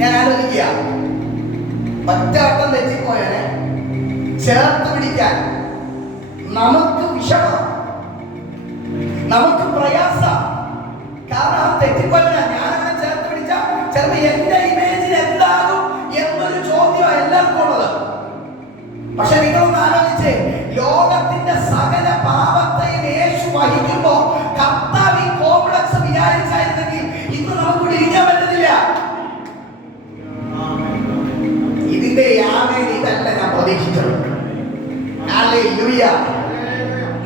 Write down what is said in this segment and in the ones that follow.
ഞാൻ ആലോചിക്കുക, ഒറ്റവട്ടം തെറ്റിപ്പോയനെ ചേർത്ത് പിടിക്കാൻ നമുക്ക് വിഷമം, നമുക്ക് പ്രയാസം. കാരണം തെറ്റിപ്പോയവനെ ഞാനങ്ങനെ ചേർത്ത് പിടിച്ച ചിലപ്പോ എന്റെ ഇമേജിന് എന്താകും എന്നൊരു ചോദ്യം എല്ലാവർക്കും ഉള്ളത്. പക്ഷെ നിങ്ങളൊന്ന് ആലോചിച്ചേ, ലോകത്തിന്റെ സകല പാപത്തെയും യേശു വഹിക്കുമ്പോ കർത്താവ് ഈ കോംപ്ലക്സ് വിചാരിച്ചായിരുന്നെങ്കിൽ ഇന്ന് നമുക്ക് ഇരിക്കാൻ പറ്റുന്നില്ല. ഇതിന്റെ യാമേൻ ഇതല്ല ഞാൻ പ്രതീക്ഷിച്ചത്. ഹല്ലേലൂയ.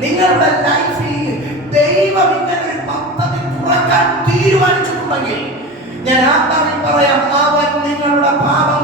നിങ്ങളുടെ ലൈഫിൽ ദൈവം ഇങ്ങനെ ഒരു പദ്ധതി തുറക്കാൻ തീരുമാനിച്ചിട്ടുണ്ടെങ്കിൽ ഞാൻ ആത്മാവിൽ പറയാം, അവൻ നിങ്ങളുടെ പാപം